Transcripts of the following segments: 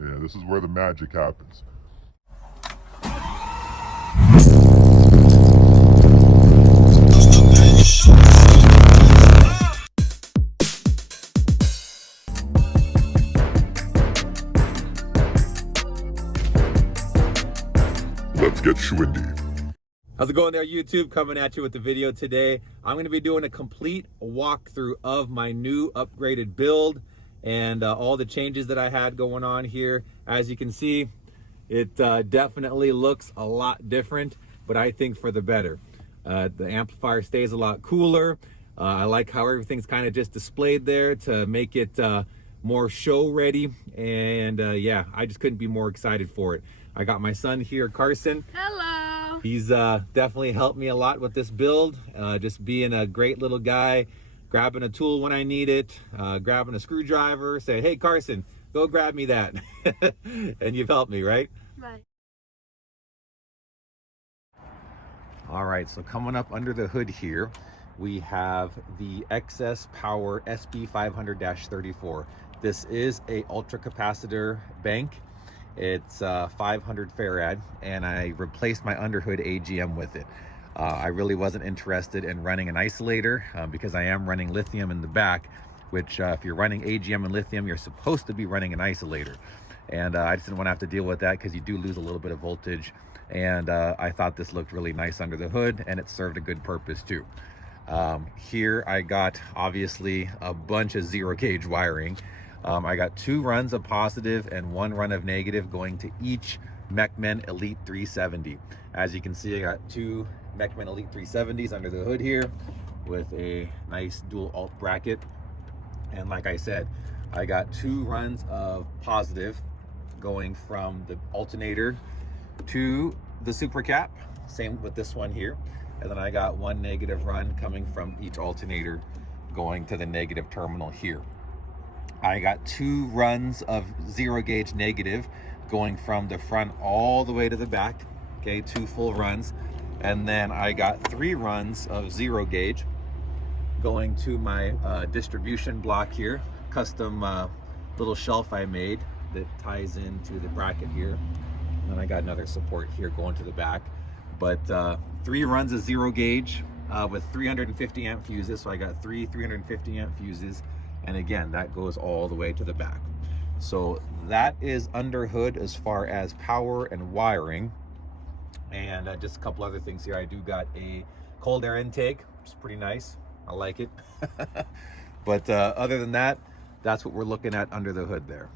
Yeah, this is where the magic happens. Let's get schwindy. How's it going there, YouTube? Coming at you with the video today. I'm going to be doing a complete walkthrough of my new upgraded build and all the changes that I had going on here. As you can see, it definitely looks a lot different, but I think for the better. The amplifier stays a lot cooler. I like how everything's kind of just displayed there to make it more show ready. And yeah, I just couldn't be more excited for it. I got my son here, Carson. Hello. He's definitely helped me a lot with this build, just being a great little guy, grabbing a tool when I need it, grabbing a screwdriver, saying, hey, Carson, go grab me that. And you've helped me, right? Right. All right, so coming up under the hood here, we have the XS Power SB500-34. This is a ultra capacitor bank. It's 500 farad, and I replaced my underhood AGM with it. I really wasn't interested in running an isolator because I am running lithium in the back, which if you're running AGM and lithium, you're supposed to be running an isolator. And I just didn't want to have to deal with that because you do lose a little bit of voltage. And I thought this looked really nice under the hood, and it served a good purpose too. Here I got obviously a bunch of zero gauge wiring. I got 2 runs of positive and 1 run of negative going to each Mechman Elite 370. As you can see, I got 2 Mechman Elite 370s under the hood here with a nice dual alt bracket. And like I said, I got 2 runs of positive going from the alternator to the super cap. Same with this one here. And then I got 1 negative run coming from each alternator going to the negative terminal here. I got 2 runs of zero gauge negative going from the front all the way to the back. Okay, 2 full runs. And then I got 3 runs of zero gauge going to my distribution block here. Custom little shelf I made that ties into the bracket here. And then I got another support here going to the back. But 3 runs of zero gauge with 350 amp fuses. So I got 3 350 amp fuses. And again, that goes all the way to the back. So that is under hood as far as power and wiring. And just a couple other things here. I do got a cold air intake, which is pretty nice. I like it. But other than that, that's what we're looking at under the hood there.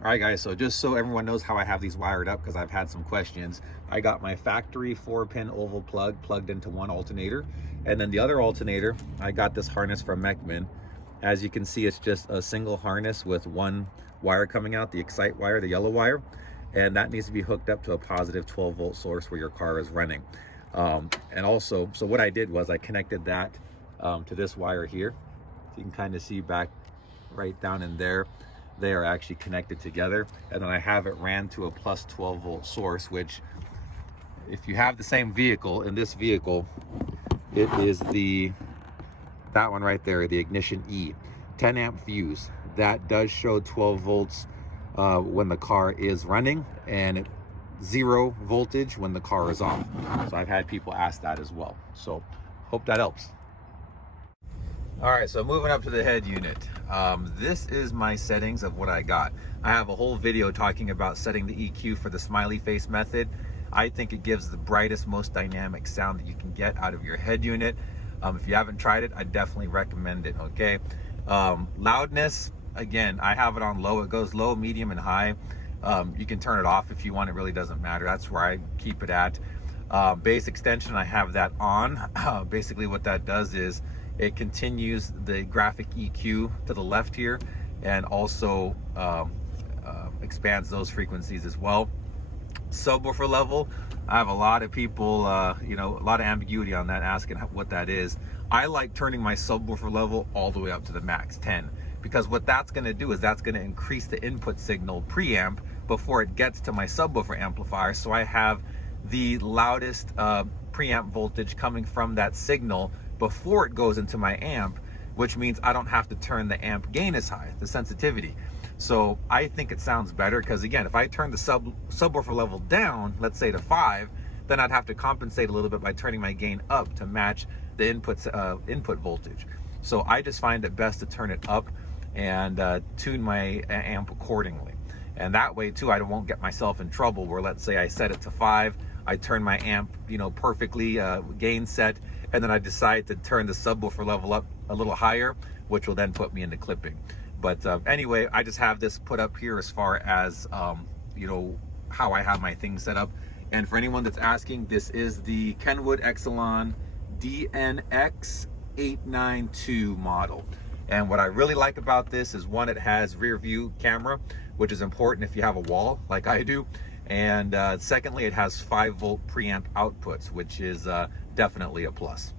All right, guys, so just so everyone knows how I have these wired up, because I've had some questions, I got my factory 4-pin oval plug plugged into one alternator. And then the other alternator, I got this harness from Mechman. As you can see, it's just a single harness with 1 wire coming out, the excite wire, the yellow wire, and that needs to be hooked up to a positive 12-volt source where your car is running. And also, so what I did was I connected that to this wire here. So you can kind of see back right down in there, they are actually connected together. And then I have it ran to a plus 12-volt source, which if you have the same vehicle, in this vehicle, it is that one right there, the Ignition E, 10 amp fuse. That does show 12 volts when the car is running, and 0 voltage when the car is off. So I've had people ask that as well. So hope that helps. All right, so moving up to the head unit. This is my settings of what I got. I have a whole video talking about setting the EQ for the smiley face method. I think it gives the brightest, most dynamic sound that you can get out of your head unit. If you haven't tried it, I definitely recommend it, okay? Loudness, again, I have it on low. It goes low, medium, and high. You can turn it off if you want. It really doesn't matter. That's where I keep it at. Bass extension, I have that on. Basically what that does is it continues the graphic EQ to the left here, and also expands those frequencies as well. Subwoofer level, I have a lot of people, you know, a lot of ambiguity on that, asking what that is. I like turning my subwoofer level all the way up to the max 10, because what that's going to do is that's going to increase the input signal preamp before it gets to my subwoofer amplifier. So I have the loudest preamp voltage coming from that signal before it goes into my amp, which means I don't have to turn the amp gain as high, the sensitivity. So I think it sounds better because, again, if I turn the subwoofer level down, let's say to 5, then I'd have to compensate a little bit by turning my gain up to match the input voltage. So I just find it best to turn it up and tune my amp accordingly. And that way too, I won't get myself in trouble where, let's say I set it to 5, I turn my amp, perfectly gain set, and then I decide to turn the subwoofer level up a little higher, which will then put me into clipping. But anyway, I just have this put up here as far as, how I have my thing set up. And for anyone that's asking, this is the Kenwood Exelon DNX 892 model. And what I really like about this is, one, it has rear view camera, which is important if you have a wall like I do. And secondly, it has 5-volt preamp outputs, which is definitely a plus.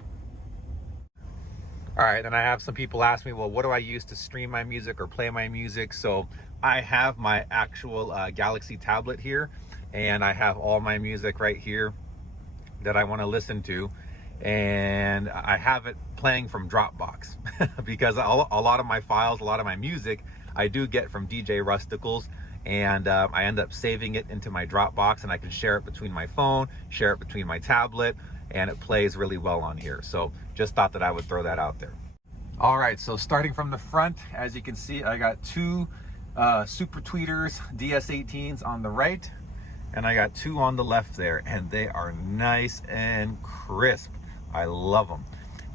All right, and I have some people ask me, well, what do I use to stream my music or play my music? So I have my actual Galaxy tablet here, and I have all my music right here that I want to listen to. And I have it playing from Dropbox because a lot of my files, a lot of my music, I do get from DJ Rusticles, and I end up saving it into my Dropbox, and I can share it between my phone, share it between my tablet, and it plays really well on here. So just thought that I would throw that out there. All right, so starting from the front, as you can see, I got 2 Super Tweeters DS18s on the right, and I got 2 on the left there, and they are nice and crisp. I love them,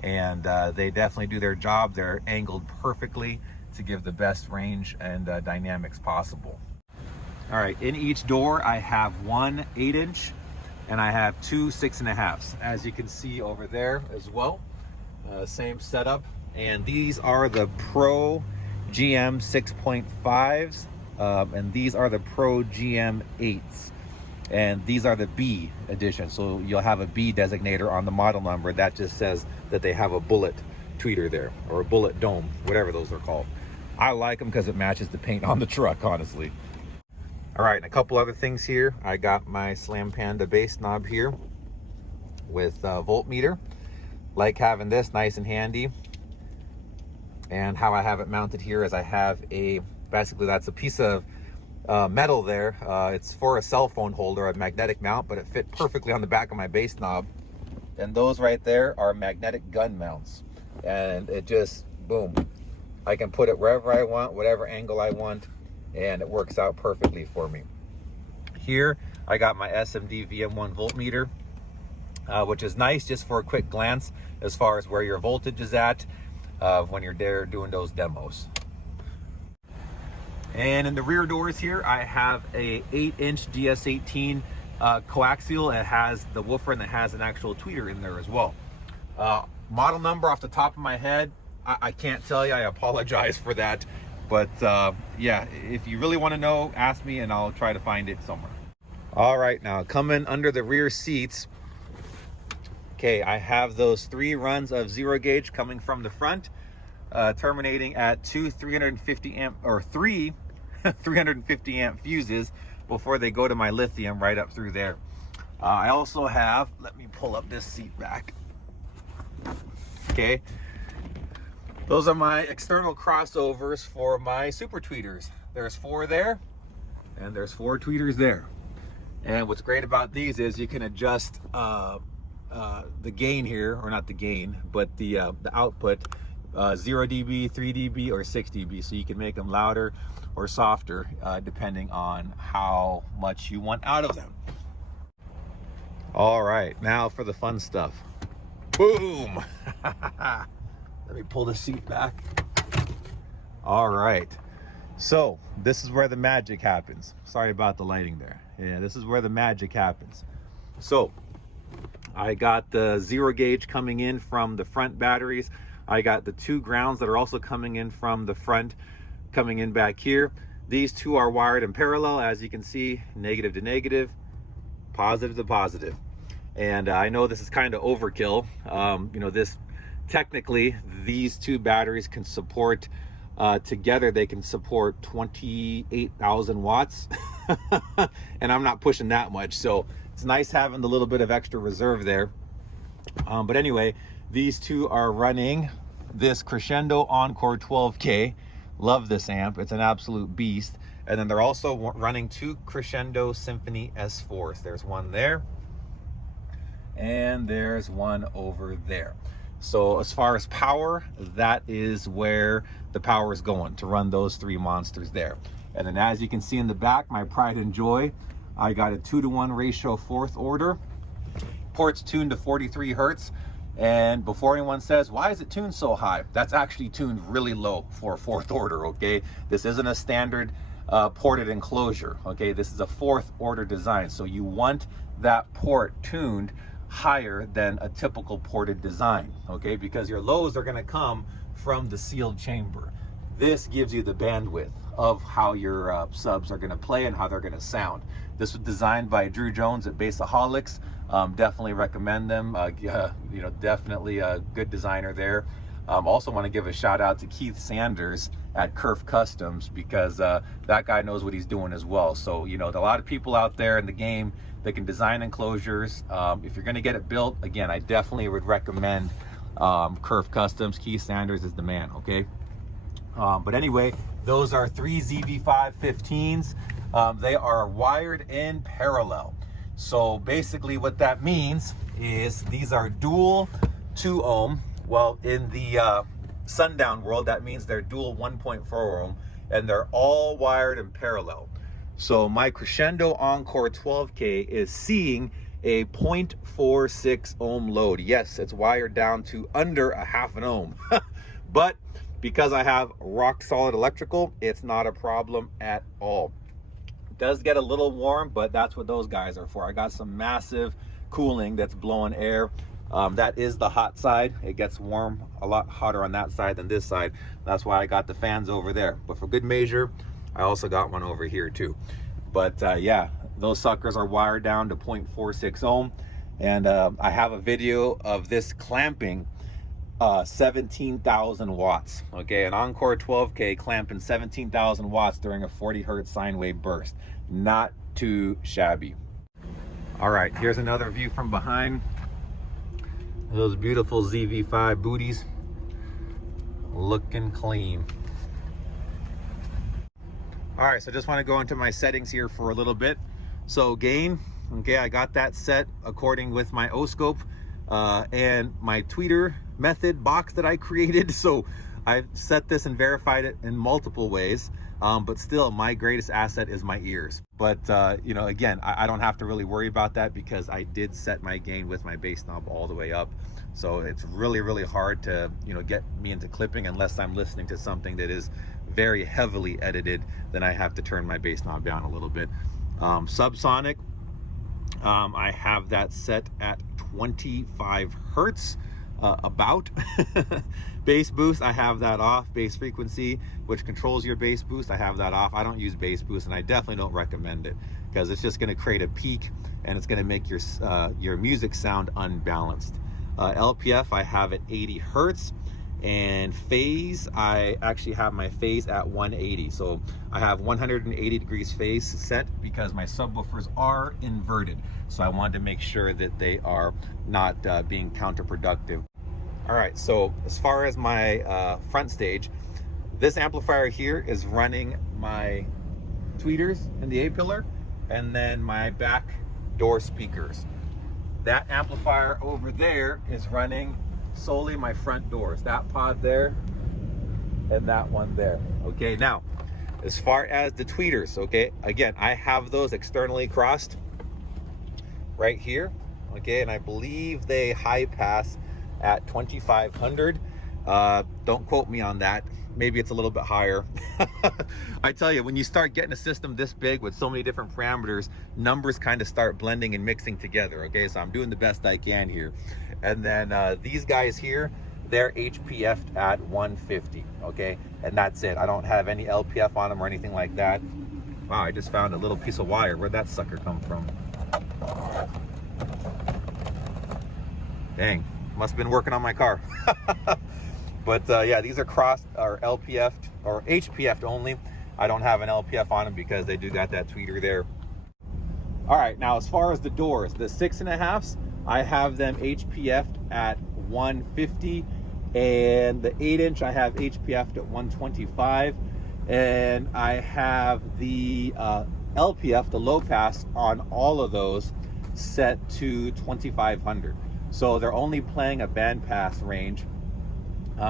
and they definitely do their job. They're angled perfectly to give the best range and dynamics possible. All right, in each door I have 1 8-inch, and I have 2 6.5s, as you can see over there as well. Same setup, and these are the Pro GM 6.5s, and these are the Pro GM 8s. And these are the B edition, so you'll have a B designator on the model number that just says that they have a bullet tweeter there, or a bullet dome, whatever those are called. I like them because it matches the paint on the truck, honestly. All right, and a couple other things here. I got my Slam Panda bass knob here with a voltmeter. Like having this nice and handy. And how I have it mounted here is I have basically that's a piece of metal there. It's for a cell phone holder, a magnetic mount, but it fit perfectly on the back of my bass knob. And those right there are magnetic gun mounts. And it just, boom. I can put it wherever I want, whatever angle I want, and it works out perfectly for me. Here, I got my SMD VM1 voltmeter, which is nice just for a quick glance as far as where your voltage is at when you're there doing those demos. And in the rear doors here, I have a 8-inch DS18 coaxial. It has the woofer, and it has an actual tweeter in there as well. Model number off the top of my head, I can't tell you. I apologize for that. But yeah, if you really want to know, ask me and I'll try to find it somewhere. All right, now coming under the rear seats. Okay, I have those 3 runs of 0 gauge coming from the front, terminating at 2 350 amp or 3 350 amp fuses before they go to my lithium right up through there. I also have, let me pull up this seat back. Okay, those are my external crossovers for my super tweeters. There's 4 there, and there's 4 tweeters there. And what's great about these is you can adjust the gain here, or not the gain, but the output, 0 dB, 3 dB, or 6 dB. So you can make them louder or softer depending on how much you want out of them. All right, now for the fun stuff. Boom! Let me pull the seat back. All right, so this is where the magic happens. Sorry about the lighting there. Yeah, this is where the magic happens. So I got the 0 gauge coming in from the front batteries. I got the 2 grounds that are also coming in from the front, coming in back here. These 2 are wired in parallel, as you can see, negative to negative, positive to positive. And I know this is kind of overkill. This technically, these 2 batteries can support together, they can support 28,000 watts. And I'm not pushing that much, so it's nice having the little bit of extra reserve there. But anyway, these 2 are running this Crescendo Encore 12K Love this amp. It's an absolute beast. And then they're also running 2 Crescendo Symphony S4s. There's one there, and there's one over there. So as far as power, that is where the power is going, to run those 3 monsters there. And then as you can see in the back, my pride and joy, I got a 2-to-1 ratio 4th order. Port's tuned to 43 Hertz. And before anyone says, why is it tuned so high? That's actually tuned really low for a 4th order, okay? This isn't a standard ported enclosure, okay? This is a 4th order design. So you want that port tuned higher than a typical ported design, okay? Because your lows are gonna come from the sealed chamber. This gives you the bandwidth of how your subs are gonna play and how they're gonna sound. This was designed by Drew Jones at Bassaholics. Definitely recommend them. You know, definitely a good designer there. Also want to give a shout out to Keith Sanders at Kerf Customs, because that guy knows what he's doing as well. So, you know, a lot of people out there in the game that can design enclosures. If you're going to get it built, again, I definitely would recommend Kerf Customs. Keith Sanders is the man, okay? But anyway, those are 3 ZV515s. They are wired in parallel. So basically what that means is these are dual 2 ohm. Well, in the Sundown world, that means they're dual 1.4 ohm, and they're all wired in parallel. So my Crescendo Encore 12K is seeing a 0.46 ohm load. Yes, it's wired down to under a half an ohm. But because I have rock solid electrical, it's not a problem at all. It does get a little warm, but that's what those guys are for. I got some massive cooling that's blowing air. That is the hot side. It gets warm, a lot hotter on that side than this side. That's why I got the fans over there. But for good measure, I also got one over here too. But yeah, those suckers are wired down to 0.46 ohm. And I have a video of this clamping 17,000 watts. Okay, an Encore 12K clamping 17,000 watts during a 40 Hertz sine wave burst. Not too shabby. All right, here's another view from behind. Those beautiful ZV5 booties, looking clean. All right, so just want to go into my settings here for a little bit. So gain, okay, I got that set according with my O-scope and my tweeter method box that I created. So I've set this and verified it in multiple ways, but still my greatest asset is my ears. But you know, again, I don't have to really worry about that because I did set my gain with my bass knob all the way up. So it's really, really hard to, you know, get me into clipping unless I'm listening to something that is very heavily edited. Then I have to turn my bass knob down a little bit. Subsonic, I have that set at 25 Hertz. About bass boost, I have that off. Bass frequency, which controls your bass boost, I have that off. I don't use bass boost, and I definitely don't recommend it because it's just going to create a peak and it's going to make your music sound unbalanced. LPF, I have at 80 Hertz, and phase, I actually have my phase at 180. So I have 180 degrees phase set because my subwoofers are inverted. So I wanted to make sure that they are not being counterproductive. All right, so as far as my front stage, this amplifier here is running my tweeters in the A-pillar and then my back door speakers. That amplifier over there is running solely my front doors, that pod there and that one there. Okay, now as far as the tweeters, okay, again, I have those externally crossed right here, okay, and I believe they high pass at 2500. Don't quote me on that, maybe it's a little bit higher. I tell you, when you start getting a system this big with so many different parameters, numbers kind of start blending and mixing together. Okay, so I'm doing the best I can here. And then these guys here, they're HPF'd at 150. Okay, and that's it. I don't have any LPF on them or anything like that. Wow, I just found a little piece of wire. Where'd that sucker come from? Dang, must have been working on my car. But yeah, these are crossed or LPF'd or HPF'd only. I don't have an LPF on them because they do got that tweeter there. All right, now as far as the doors, the 6.5s, I have them HPF'd at 150, and the 8-inch I have HPF'd at 125. And I have the LPF, the low pass, on all of those set to 2500. So they're only playing a bandpass range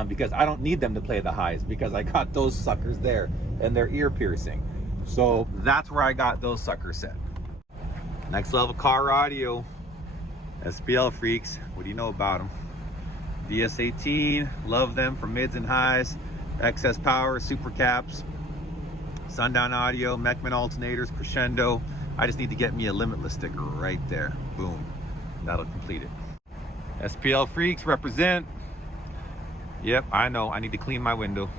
because I don't need them to play the highs, because I got those suckers there and they're ear piercing. So that's where I got those suckers set. Next level car audio, SPL freaks. What do you know about them? DS18, love them for mids and highs. Excess power, super caps, Sundown audio, Mechman alternators, Crescendo. I just need to get me a Limitless sticker right there. Boom, that'll complete it. SPL freaks represent. Yep, I know, I need to clean my window.